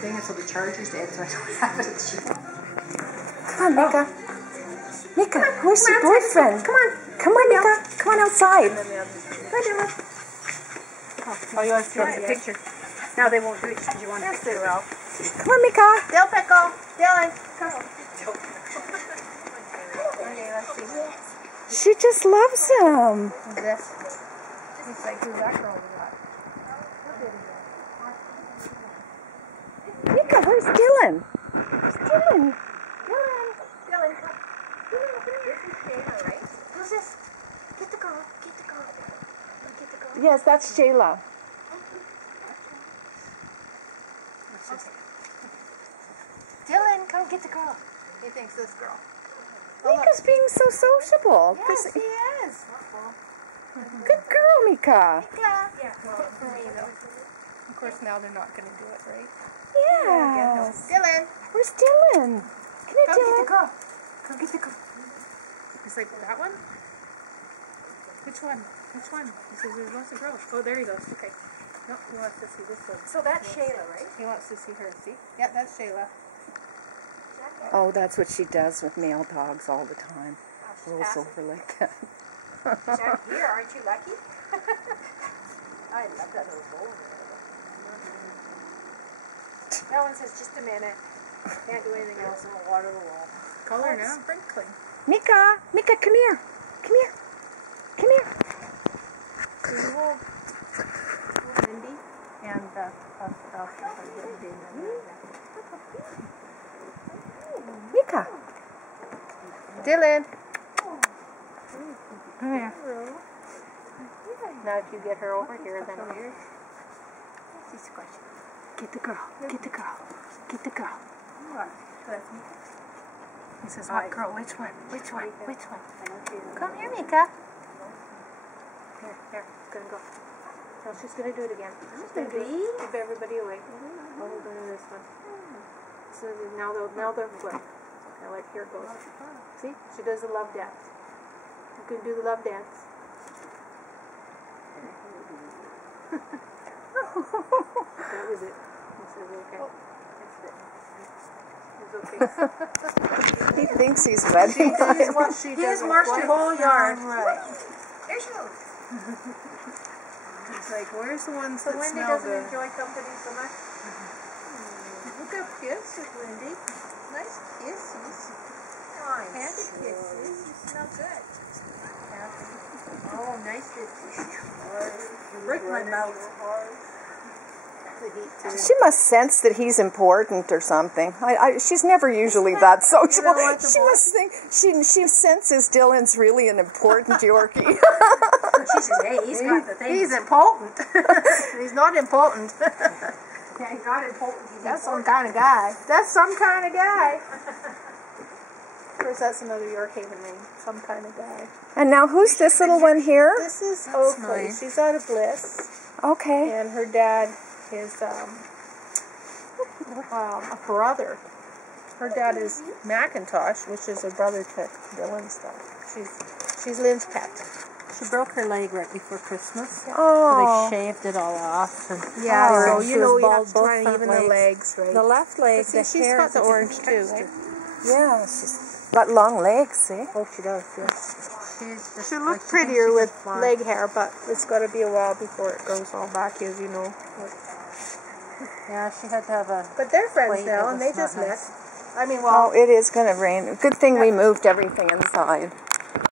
thing until the charger's dead, so I don't have it. Come on, Mika. Mika, where's your boyfriend? Come on. Come on, Mika. Come on outside. Oh, you want to see a picture? Now they won't do it because you want to pick it out. Come on, Mika. Dill pickle. Dylan, come on. Okay, let's see. She just loves him. Who's this? He's like, who's that girl we got? Mika, where's Dylan? Where's Dylan? Dylan, come. This is Shayla, right? Who's this? Get the girl. Get the girl. Get the girl. Yes, that's Shayla. Okay. Dylan, come get the girl. He thinks this girl. Mika's being so sociable. Yes, he is. Good girl, Mika. Yeah. For me, though. Of course, now they're not going to do it, right? Yes. Dylan, Where's Dylan? Come here, come get the Dylan. girl. Come get the girl. He's like, that one? Which one? Which one? He says, there's lots of girls. Oh, there he goes. Okay. No, he wants to see this one. So that's Shayla, right? He wants to see her. See? Yeah, that's Shayla. Oh, that's what she does with male dogs all the time. Rolls over like that. Here, aren't you lucky? I love that little bowl. That one says just a minute. Can't do anything else. I'll water the wall. Call her now. Sprinkling. Mika, Mika, come here. Come here. Come here. So you hold Lindy and Mika. Dylan. Come here. Now if you get her over here, then she's squishy. Get the girl. Get the girl. Get the girl. He says, what girl? Which one? Which one? Which one? Come here, Mika. Here, it's gonna go. No, she's gonna do it again. She's gonna do it. Keep everybody away. Oh, we're gonna do this one. So now they'll flip. Now like here it goes. See? She does the love dance. You can do the love dance. That was it. He says, okay. It's okay. He thinks he's ready. What she He has does marched the whole yard. Right. There she goes. It's like, where's the ones So that Wendy smell doesn't good? enjoy company so much. Look up kisses, Wendy. Nice kisses. Nice. Candy kisses. You smell good. Oh, nice kisses. Break my mouth. She must sense that he's important or something. She's never usually that sociable. She must think she senses Dylan's really an important Yorkie. She says, hey, he's got the thing. He's important. He's not important. Yeah, he's not important. That's some kind of guy. That's some kind of guy. Of course, that's another York Haven name. Some kind of guy. And now who's this little one here? This is Oakley. nice. She's out of Bliss. Okay. And her dad is a brother. Her dad is Macintosh, which is a brother to Dylan's dog. She's Lynn's pet. She broke her leg right before Christmas. Oh. They shaved it all off. And Yeah, so she you know was you have bald, to both try and front even the legs, right? The left leg, See, the she's hair got the is a orange different too, texture. right? Yeah, she's got long legs, see? Oh, she does, yeah. She's just She'll like look she prettier thinks with she can fly. leg hair, but it's got to be a while before it grows all back, as you know. Yeah, she had to have a... But they're friends Wait, now, that and they was not just met. nice. I mean, Oh, well, it is going to rain. Good thing we moved everything inside.